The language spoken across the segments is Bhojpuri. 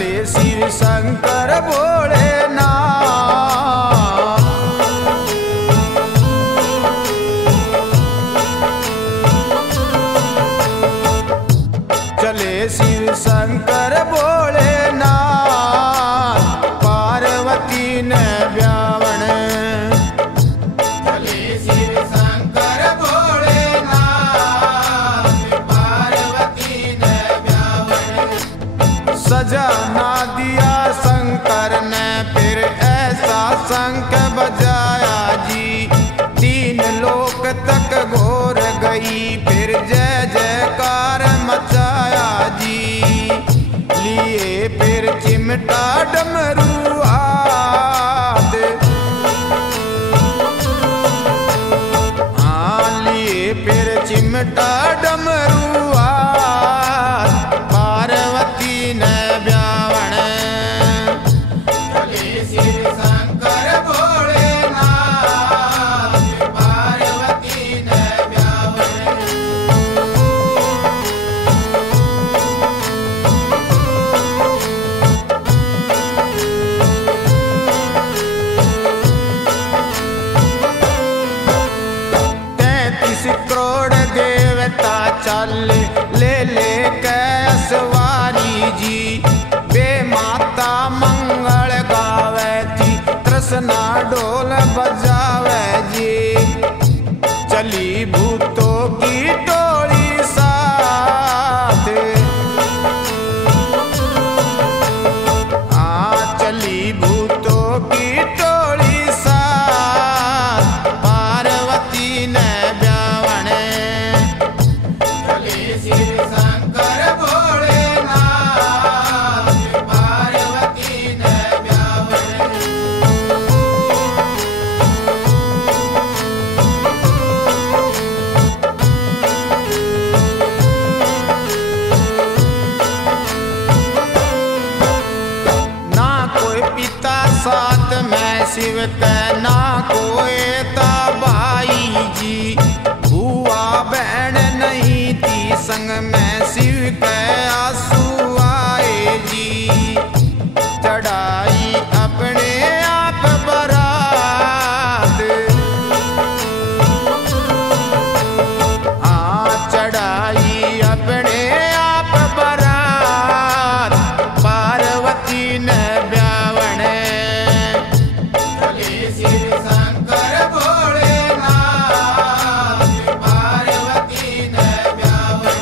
चले शिव शंकर भोलेनाथ। चले शिव शंकर भोलेनाथ, पार्वती ने ब्यावन। चले शिव शंकर भोलेनाथ, पार्वती ने ब्यावन। सजा ना दिया शंकर ने फिर ऐसा शंख बजाया जी, तीन लोक तक घोर गई फिर जय जयकार मचाया जी। लिए फिर चिमटा डमरू हाथ, हाँ लिए फिर चिमटा डमरू हाथ, पार्वती ने ब्यावन। चले शिव शंकर भोलेनाथ, पार्वती ने ब्यावन। करोड़ देवता चल ले ले कैसवारी जी, वे माता मंगल गावे थी कृष्णा ढोल बजावे जी। चली भूतों की टोली साथ, हाँ चली भूतों की टोली साथ, पार्वती ने ब्यावन। चले शिव शंकर भोलेनाथ, पार्वती ने ब्यावन। ना कोई पिता साथ में शिव के, ना कोई ता भाई जी, बुआ बहन नहीं थी संग में शिव के आंसू आए जी। चढ़ाई अपने आप बरात, हाँ चढ़ाई अपने आप बरात, पार्वती ने ब्यावन। चले शिव शंकर भोलेनाथ, पार्वती ने ब्यावन।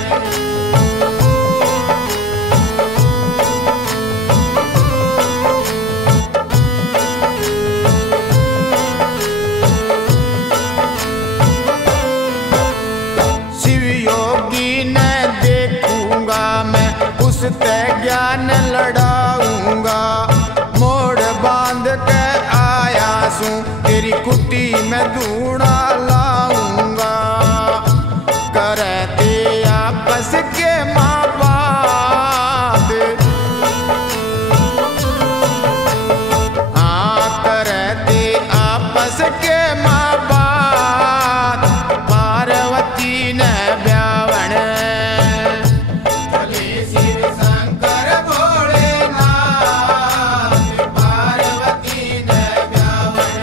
शिव योगी ने देखूंगा मैं, उससे ज्ञान लड़ाऊंगा। मोड़ बांध के आया सूं, तेरी कुटी में धूणा लाऊंगा। करते आपस के माँ बाप, हाँ करते आपस के माँ बाप, पार्वती ने ब्यावन। चले शिव शंकर भोलेनाथ, पार्वती ने ब्यावन।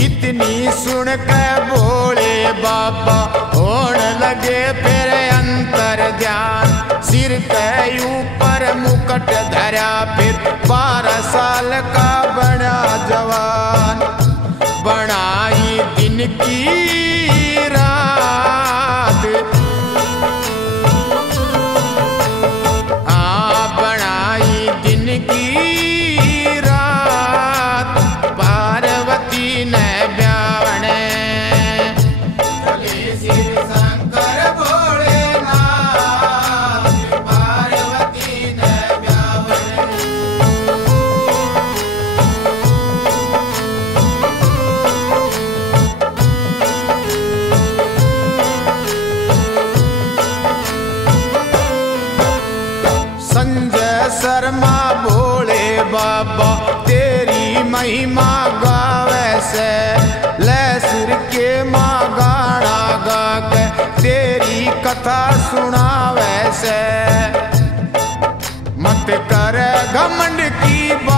इतनी सुन के भोले बाबा होण लगे फिर अंतर ध्यान। सिर के ऊपर मुकुट धरा फिर 12 साल का बना जवान। बनाई दिन की रात, हाँ बनाई दिन की रात, पार्वती ने ब्यावन। चले शिव शंकर भोलेनाथ, पार्वती ने ब्यावन। शर्मा भोले बाबा तेरी महिमा गावे से, ले सुर के माँ गाना गा के तेरी कथा सुनावे से। मत कर घमंड की बात